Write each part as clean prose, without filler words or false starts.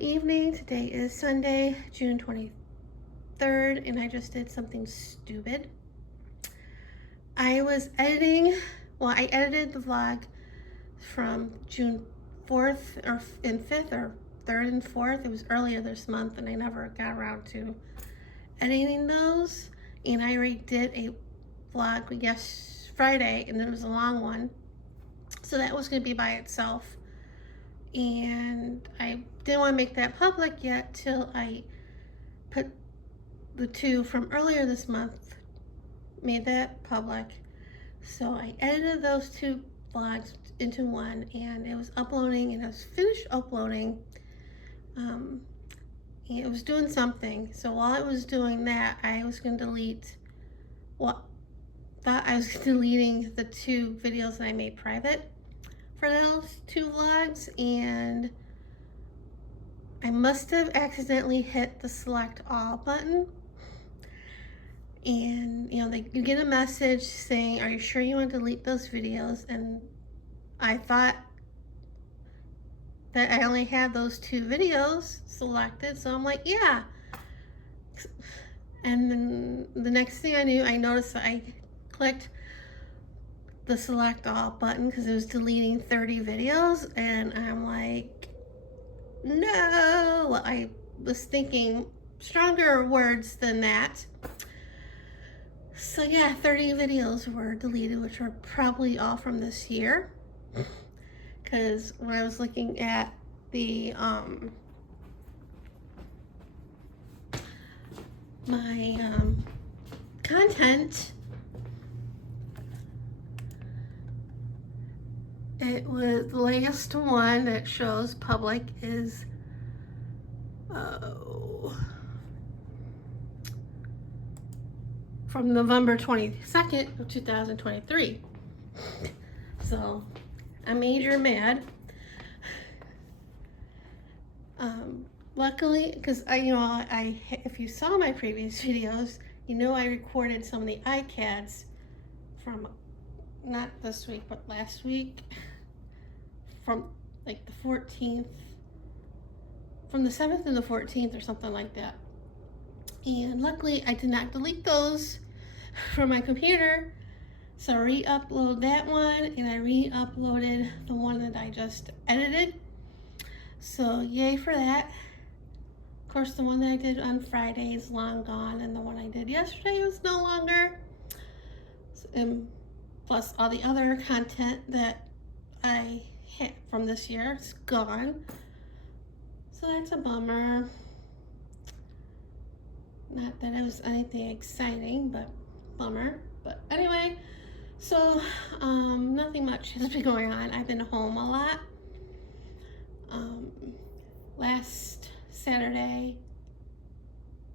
Evening. Today is Sunday, June 23rd, and I just did something stupid. I was editing, I edited the vlog from June 4th and 5th or 3rd and 4th. It was earlier this month and I never got around to editing those. And I already did a vlog Friday, and it was a long one. So that was going to be by itself. And I didn't want to make that public yet till I put the two from earlier this month, made that public. So I edited those two vlogs into one, and it was uploading, and I was finished uploading. And it was doing something. So while I was doing that, I was going to delete thought I was deleting the two videos that I made private for those two vlogs, and I must have accidentally hit the select all button. And you get a message saying, are you sure you want to delete those videos? And I thought that I only had those two videos selected, so I'm like, yeah. And then the next thing I knew, I noticed that I clicked the select all button because it was deleting 30 videos, and I'm like, no. I was thinking stronger words than that. So yeah, 30 videos were deleted, which were probably all from this year, because when I was looking at the my content, it was the latest one that shows public is from November 22nd of 2023. So I'm major mad. Luckily, because I if you saw my previous videos, I recorded some of the iCads from not this week but last week, from like the 14th, from the 7th and the 14th or something like that. And luckily I did not delete those from my computer, so I re-upload that one, and I re-uploaded the one that I just edited. So yay for that. Of course, the one that I did on Friday is long gone, and the one I did yesterday was no longer. Plus all the other content that I had from this year is gone. So that's a bummer. Not that it was anything exciting, but bummer. But anyway, so nothing much has been going on. I've been home a lot. Last Saturday,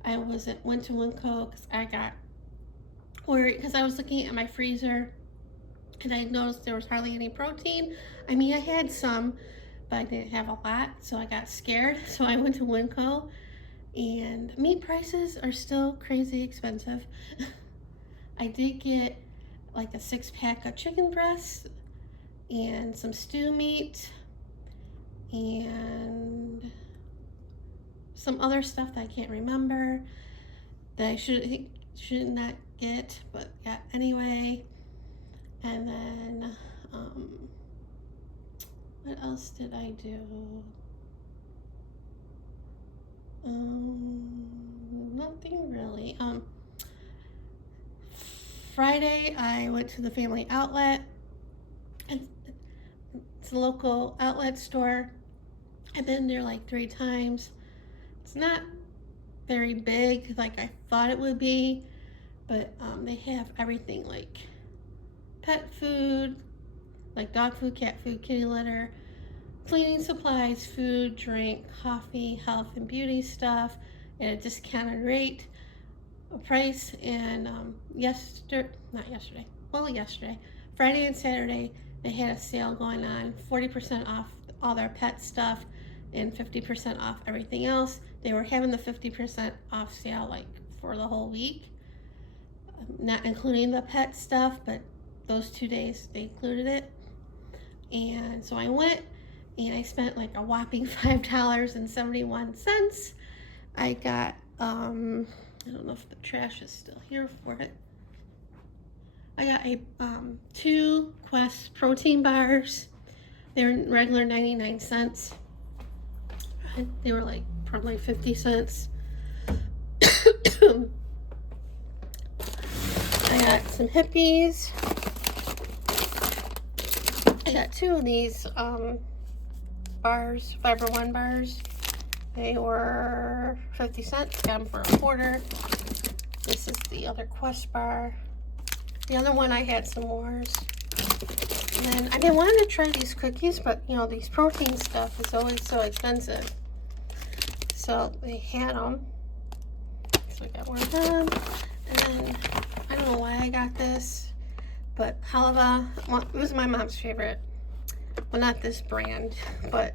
I went to Winco because I got worried because I was looking at my freezer and I noticed there was hardly any protein. I mean, I had some, but I didn't have a lot, so I got scared. So I went to Winco, and meat prices are still crazy expensive. I did get like a 6-pack of chicken breasts and some stew meat and some other stuff that I can't remember that I should not get, but yeah, anyway. And then what else did I do? Nothing really. Friday I went to the family outlet. It's a local outlet store. I've been there like 3 times. It's not very big like I thought it would be, but they have everything like pet food, like dog food, cat food, kitty litter, cleaning supplies, food, drink, coffee, health and beauty stuff at a discounted rate, price. And yesterday, Friday and Saturday, they had a sale going on, 40% off all their pet stuff and 50% off everything else. They were having the 50% off sale like for the whole week, not including the pet stuff, but those 2 days they included it. And so I went, and I spent like a whopping $5.71. I got, I don't know if the trash is still here for it. I got a 2 Quest protein bars. They were regular 99 cents. They were like probably 50 cents. I got some Hippies. I got 2 of these bars, Fiber One bars. They were 50 cents. Got them for a quarter. This is the other Quest bar. The other one I had some Wars. And then I've been wanting to try these cookies, but you know, these protein stuff is always so expensive. So they had them. So I got one of them. And then I don't know why I got this, but Halva, well, it was my mom's favorite. Well, not this brand, but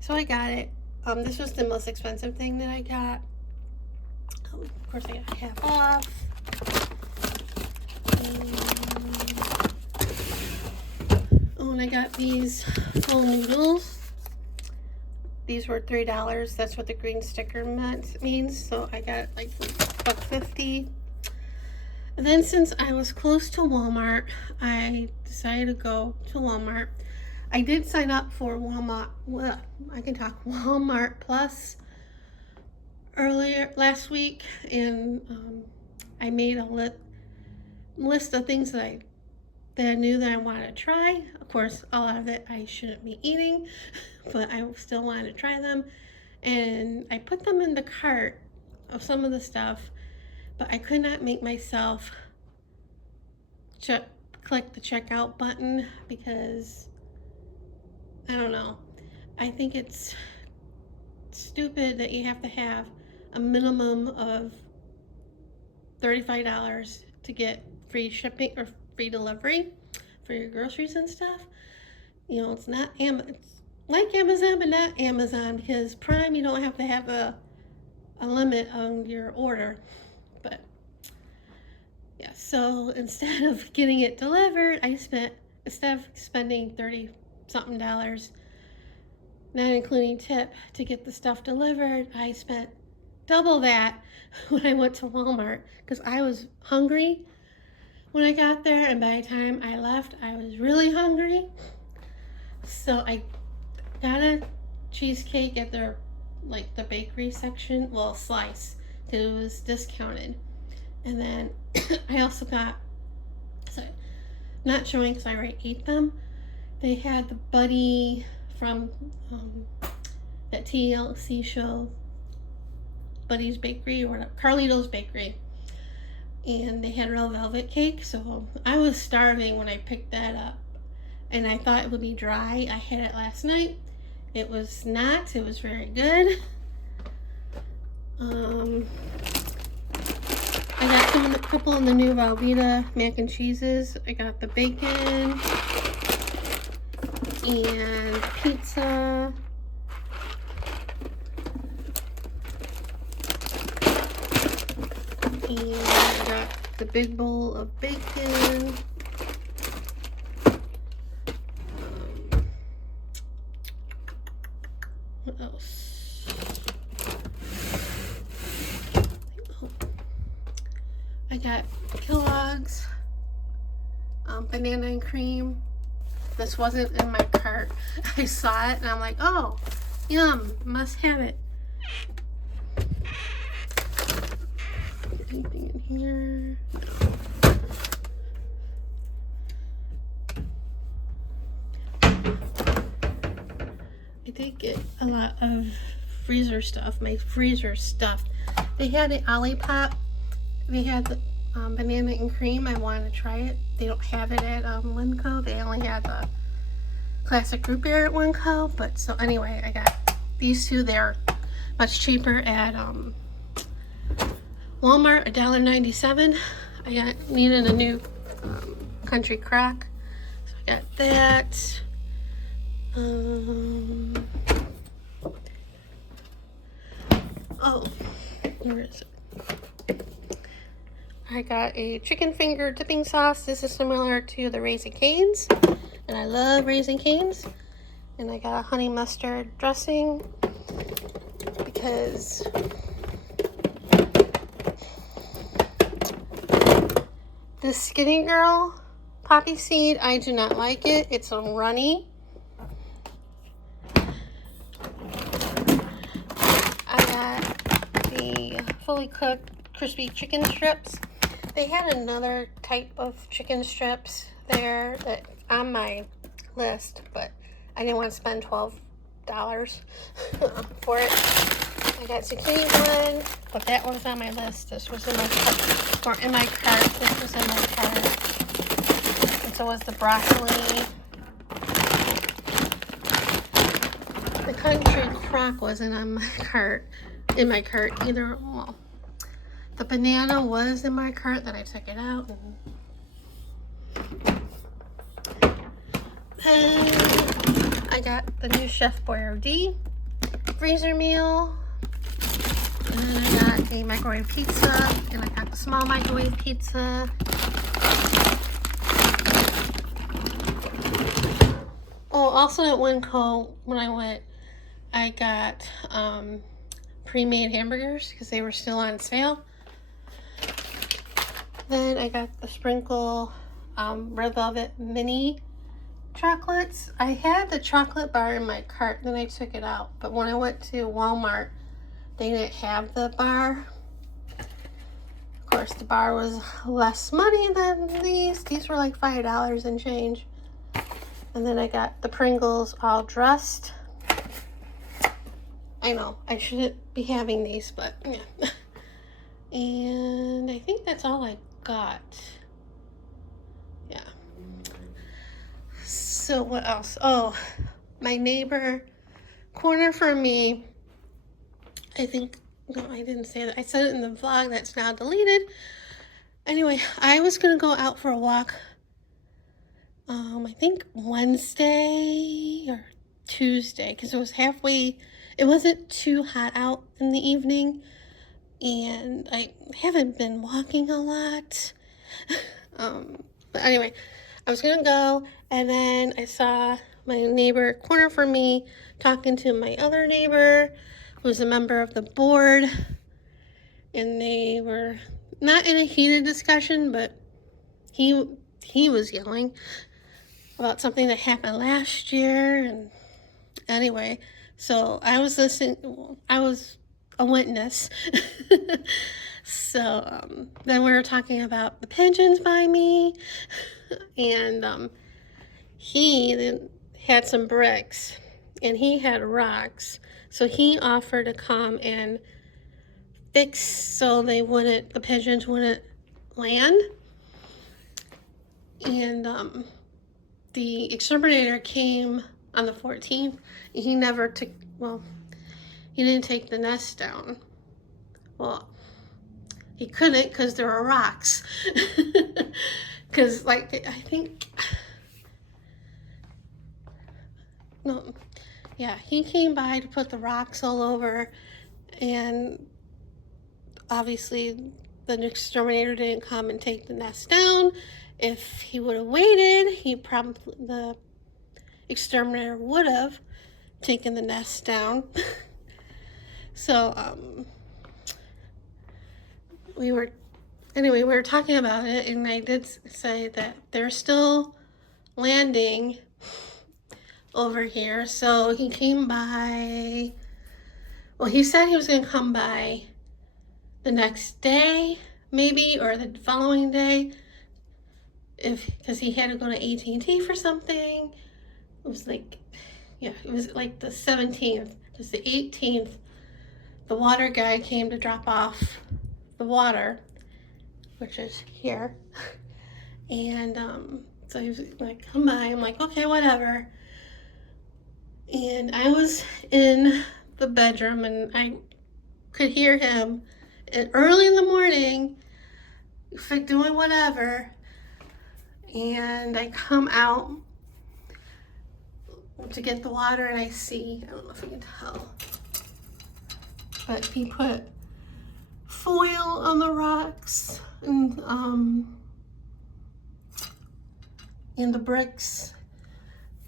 so I got it. This was the most expensive thing that I got. Of course, I got half off. Oh, and I got these full noodles. These were $3. That's what the green sticker means. So I got like $1.50. And then since I was close to Walmart, I decided to go to Walmart. I did sign up for Walmart. Well, I can talk Walmart Plus earlier last week, and I made a list of things that I knew that I wanted to try. Of course, a lot of it I shouldn't be eating, but I still wanted to try them. And I put them in the cart of some of the stuff, but I could not make myself click the checkout button because, I don't know. I think it's stupid that you have to have a minimum of $35 to get free shipping or free delivery for your groceries and stuff. You know, it's not it's like Amazon, but not Amazon, because Prime, you don't have to have a limit on your order. But yeah, so instead of getting it delivered, instead of spending $30-something, not including tip, to get the stuff delivered, I spent double that when I went to Walmart because I was hungry when I got there, and by the time I left, I was really hungry. So I got a cheesecake at their, like, the bakery section, well, slice, because it was discounted. And then I also got, sorry, not showing because I already ate them. They had the Buddy from that TLC show, Buddy's Bakery, or Carlito's Bakery. And they had real velvet cake, so I was starving when I picked that up. And I thought it would be dry. I had it last night. It was not. It was very good. I got a couple of the new Velveeta mac and cheeses. I got the bacon and pizza. And I got the big bowl of bacon. What else? I got Kellogg's banana and cream. This wasn't in my cart. I saw it and I'm like, oh, yum, must have it. Anything in here? No. I did get a lot of freezer stuff. My freezer stuff. They had the Olipop. They had the banana and cream. I wanted to try it. They don't have it at Winco. They only had the classic root beer at Winco. But so anyway, I got these two. They're much cheaper at Walmart, $1.97. I needed a new country crock, so I got that. Oh, where is it? I got a chicken finger dipping sauce. This is similar to the Raising Cane's, and I love Raising Cane's. And I got a honey mustard dressing because the Skinny Girl poppy seed, I do not like it. It's a runny. I got the fully cooked crispy chicken strips. They had another type of chicken strips there that on my list, but I didn't want to spend $12 for it. I got zucchini one, but that was on my list. This was in my cart, or in my cart. This was in my cart. And so was the broccoli. The country crock wasn't on my cart, in my cart either. Well, the banana was in my cart, then I took it out. And I got the new Chef Boyardee freezer meal. And I got a microwave pizza, and I got the small microwave pizza. Oh, also at Winco, when I went, I got pre-made hamburgers because they were still on sale. Then I got the Sprinkle Red Velvet Mini chocolates. I had the chocolate bar in my cart, then I took it out. But when I went to Walmart, they didn't have the bar. Of course, the bar was less money than these. These were like $5 and change. And then I got the Pringles all dressed. I know, I shouldn't be having these, but yeah. And I think that's all I got. Yeah. So what else? Oh, my neighbor corner for me. I think, no, I didn't say that. I said it in the vlog that's now deleted. Anyway, I was going to go out for a walk. I think Wednesday or Tuesday, because it was halfway. It wasn't too hot out in the evening. And I haven't been walking a lot. But anyway, I was gonna go, and then I saw my neighbor corner from me talking to my other neighbor who's a member of the board, and they were not in a heated discussion, but he was yelling about something that happened last year. And anyway, so I was listening. I was a witness. So then we were talking about the pigeons by me, and he then had some bricks and he had rocks, so he offered to come and fix so the pigeons wouldn't land. And the exterminator came on the 14th. He never took, well, he didn't take the nest down. Well, he couldn't because there were rocks. Because, like, I think, no, yeah, he came by to put the rocks all over, and obviously the exterminator didn't come and take the nest down. If he would have waited, the exterminator would have taken the nest down. So, we were talking about it, and I did say that they're still landing over here. So he came by, well, he said he was going to come by the next day, maybe, or the following day, because he had to go to AT&T for something. It was like, yeah, it was like the 17th. It was the 18th. The water guy came to drop off the water, which is here. And so he was like, come by. I'm like, okay, whatever. And I was in the bedroom, and I could hear him early in the morning doing whatever. And I come out to get the water, and I see, I don't know if you can tell, but he put foil on the rocks, and the bricks,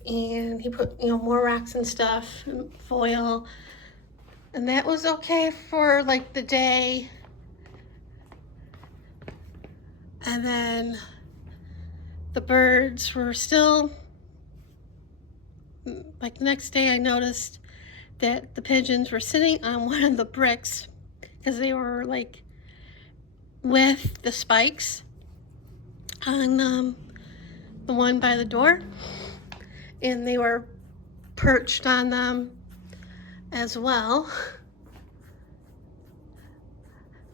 and he put, you know, more rocks and stuff, and foil, and that was okay for like the day. And then the birds were still, like the next day I noticed that the pigeons were sitting on one of the bricks because they were like with the spikes on the one by the door, and they were perched on them as well.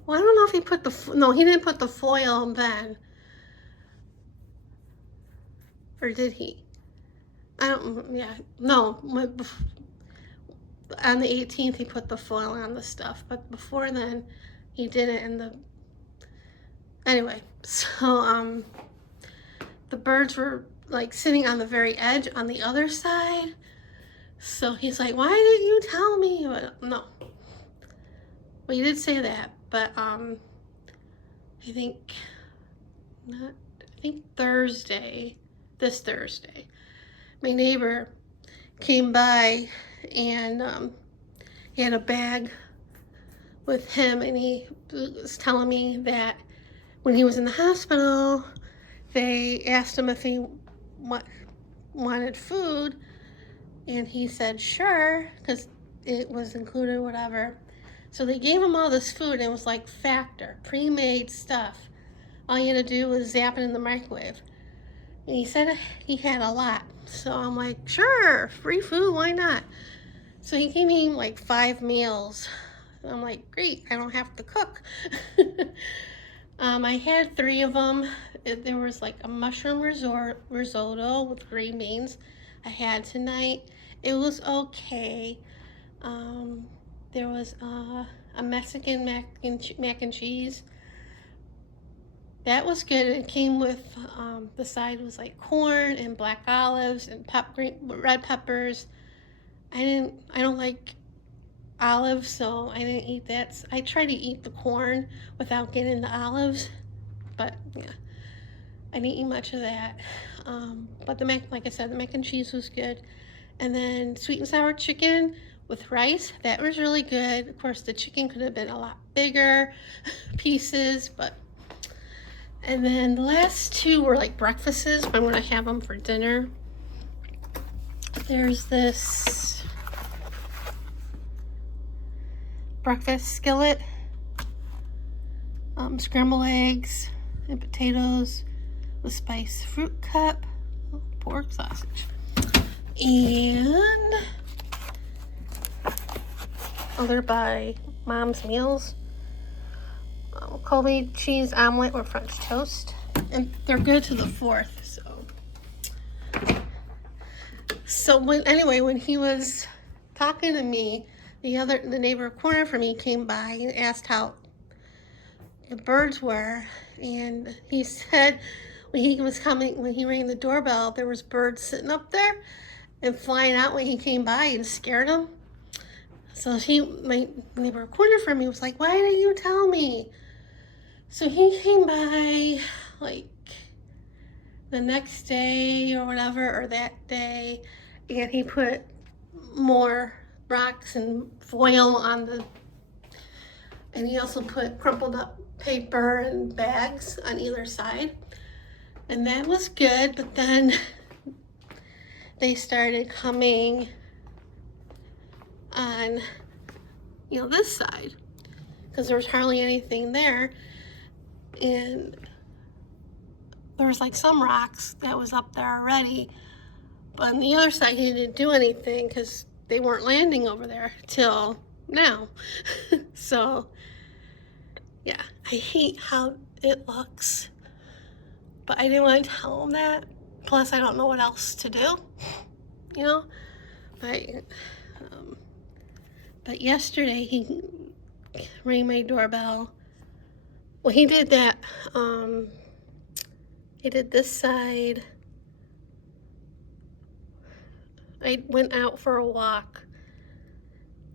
Well, I don't know if he put the, no, he didn't put the foil then. Or did he? I don't, yeah, no. On the 18th, he put the foil on the stuff, but before then, he didn't. And anyway, so, the birds were like sitting on the very edge on the other side. So he's like, why didn't you tell me? But no. Well, you did say that, but, I think Thursday, this Thursday, my neighbor came by and he had a bag with him, and he was telling me that when he was in the hospital, they asked him if he wanted food, and he said sure, because it was included, whatever. So they gave him all this food, and it was like Factor, pre-made stuff. All you had to do was zap it in the microwave. And he said he had a lot. So I'm like, sure, free food, why not? So he gave me like 5 meals. I'm like, great, I don't have to cook. I had 3 of them. There was like a mushroom risotto with green beans I had tonight. It was okay. There was a Mexican mac and cheese. That was good. It came with, the side was like corn and black olives and red peppers. I don't like olives, so I didn't eat that. I try to eat the corn without getting the olives, but yeah, I didn't eat much of that. But like I said, the mac and cheese was good. And then sweet and sour chicken with rice, that was really good. Of course, the chicken could have been a lot bigger pieces, but. And then the last 2 were like breakfasts. I'm gonna have them for dinner. There's this breakfast skillet, scrambled eggs and potatoes with spiced fruit cup, pork sausage, and they're by Mom's Meals. Colby cheese omelet or French toast, and they're good to the 4th. So when he was talking to me, the neighbor corner from me came by and asked how the birds were, and he said when he rang the doorbell, there was birds sitting up there and flying out when he came by and scared him. So my neighbor corner from me was like, why didn't you tell me? So he came by like the next day or whatever, or that day, and he put more rocks and foil on and he also put crumpled up paper and bags on either side. And that was good, but then they started coming on, this side, because there was hardly anything there. And there was like some rocks that was up there already, but on the other side he didn't do anything because they weren't landing over there till now. So yeah, I hate how it looks, but I didn't want to tell him that. Plus I don't know what else to do, but yesterday he rang my doorbell. Well, he did that. He did this side. I went out for a walk,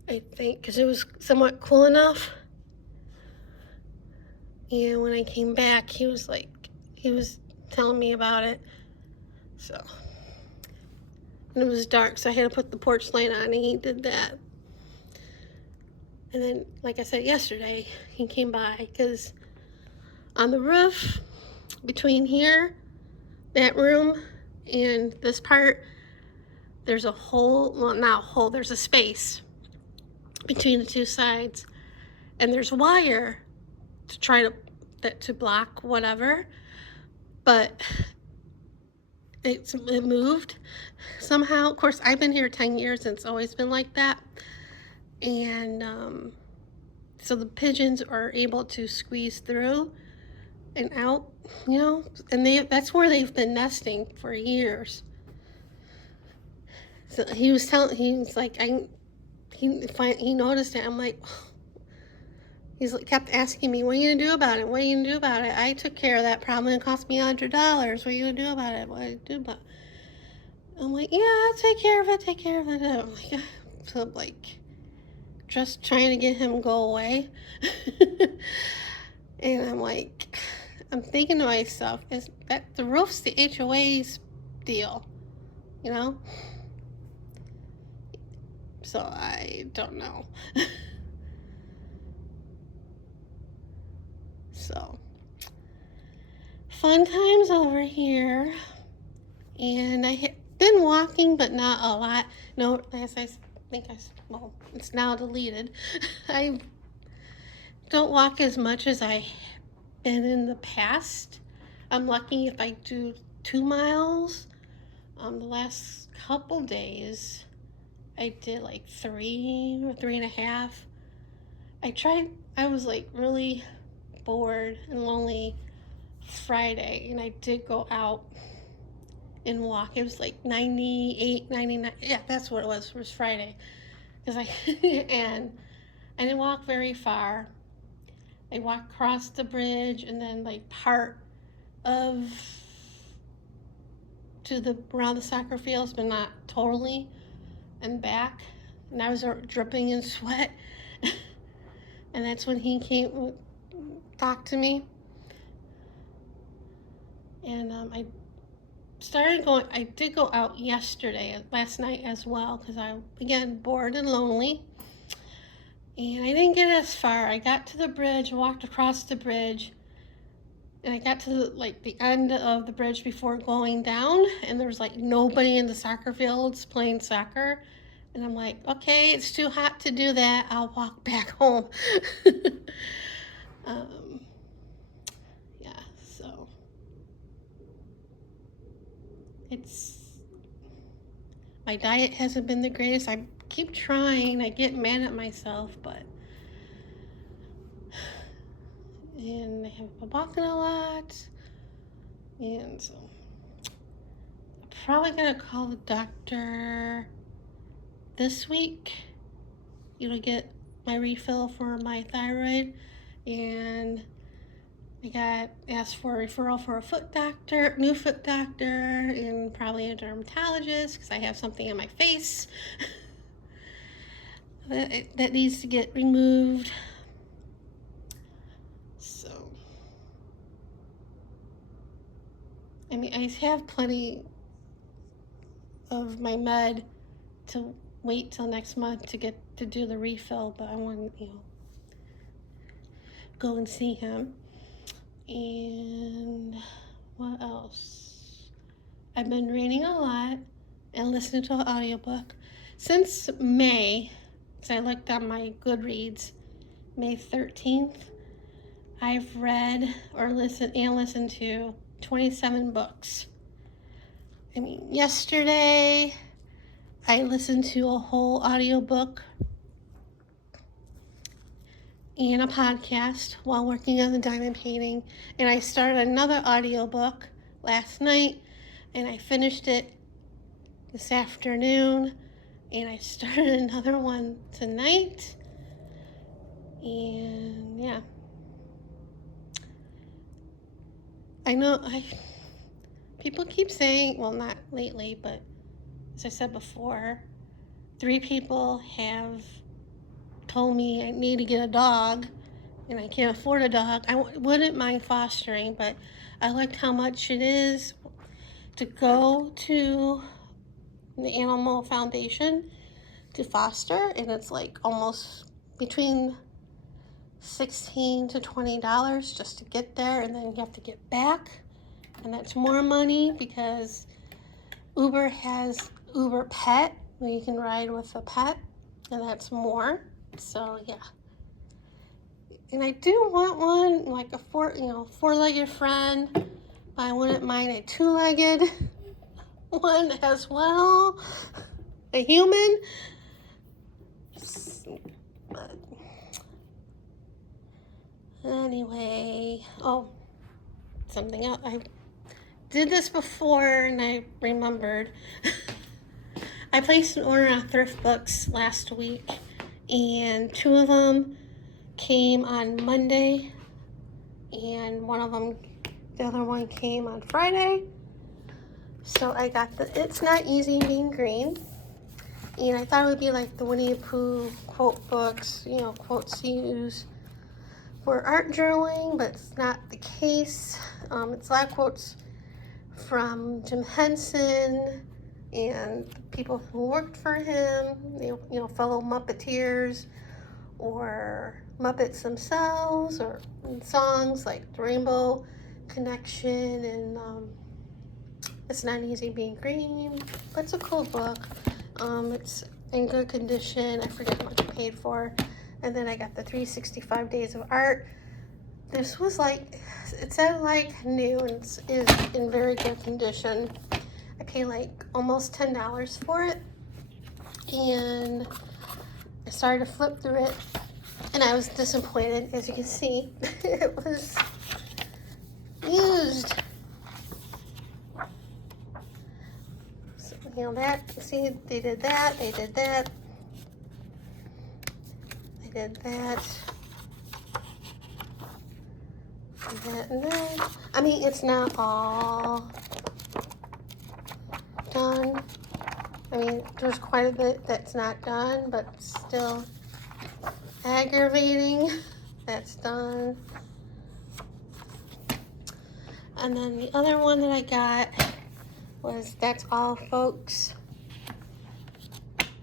I think, because it was somewhat cool enough. And when I came back, he was telling me about it. So, and it was dark, so I had to put the porch light on, and he did that. And then, like I said yesterday, he came by, because on the roof, between here, that room, and this part, there's a hole, well, not a hole, there's a space between the two sides, and there's wire to try to block whatever, but it moved somehow. Of course, I've been here 10 years, and it's always been like that. And so the pigeons are able to squeeze through and out, you know, and that's where they've been nesting for years. So he was like, he noticed it. I'm like, he's like, kept asking me, what are you gonna do about it? What are you gonna do about it? I took care of that problem. It cost me $100. What are you gonna do about it? What are you gonna do about it? I'm like, yeah, I'll take care of it. I'm like, so I'm like, just trying to get him to go away. And I'm like, I'm thinking to myself, is that the roof's the HOA's deal, you know? So I don't know. So, fun times over here. And I have been walking, but not a lot. No, as I think well, it's now deleted. I don't walk as much as I've been in the past. I'm lucky if I do 2 miles. The last couple days, I did like 3 or 3.5. I was like really bored and lonely Friday, and I did go out and walk. It was like 98, 99. Yeah, that's what it was. It was Friday. And I didn't walk very far. I walked across the bridge and then like part of around the soccer fields, but not totally, and back. And I was dripping in sweat. And that's when he came, talked to me. And I did go out last night as well, because I, again, bored and lonely. And I didn't get as far. I got to the bridge, walked across the bridge, and I got to the end of the bridge before going down, and there was like nobody in the soccer fields playing soccer. And I'm like, okay, it's too hot to do that. I'll walk back home. Yeah, so my diet hasn't been the greatest. I keep trying. I get mad at myself, and I have been walking a lot, and so I'm probably gonna call the doctor this week, get my refill for my thyroid, and I got asked for a referral for a new foot doctor, and probably a dermatologist, because I have something on my face that needs to get removed. So, I mean, I have plenty of my med to wait till next month to do the refill, but I want to, go and see him. And what else? I've been reading a lot and listening to an audiobook since May. So I looked on my Goodreads, May 13th. I've read or listened to 27 books. I mean, yesterday I listened to a whole audiobook and a podcast while working on the diamond painting, and I started another audiobook last night, and I finished it this afternoon, and I started another one tonight. And yeah, I know people keep saying, well, not lately, but as I said before, 3 people have told me I need to get a dog, and I can't afford a dog. I wouldn't mind fostering, but I liked how much it is to go to the Animal Foundation to foster, and it's like almost between $16 to $20 just to get there, and then you have to get back, and that's more money because Uber has Uber Pet, where you can ride with a pet, and that's more. So yeah. And I do want one, like a four-legged friend, but I wouldn't mind a two-legged one as well. A human. But anyway, oh, something else. I did this before and I remembered. I placed an order on Thrift Books last week, and 2 of them came on Monday, and the other one came on Friday. So I got It's Not Easy Being Green, and I thought it would be like the Winnie the Pooh quote books, quotes to use for art journaling, but it's not the case. It's a lot of quotes from Jim Henson and people who worked for him, fellow Muppeteers or Muppets themselves, or songs like The Rainbow Connection and It's Not Easy Being Green. But it's a cool book. It's in good condition. I forget how much I paid for. And then I got the 365 Days of Art. This was it said new, and is in very good condition. I paid almost $10 for it, and I started to flip through it, and I was disappointed. As you can see, it was used. So, see, they did that, they did that, they did that. And that. I mean, it's not all done. I mean, there's quite a bit that's not done, but still aggravating. That's done. And then the other one that I got was That's All, Folks.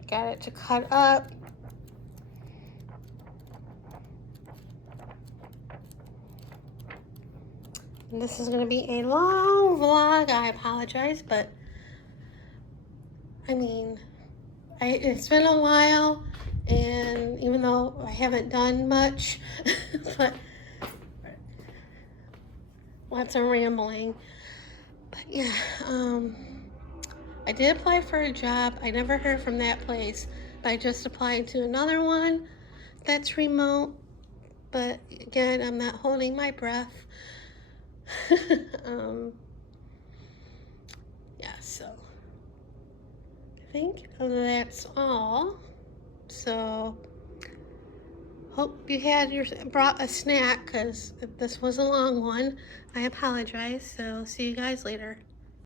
Got it to cut up. And this is going to be a long vlog. I apologize, but I mean, it's been a while, and even though I haven't done much, but lots of rambling. But yeah, I did apply for a job. I never heard from that place, but I just applied to another one that's remote. But again, I'm not holding my breath. Yeah, so I think that's all. So hope you brought a snack, because this was a long one. I apologize. So see you guys later.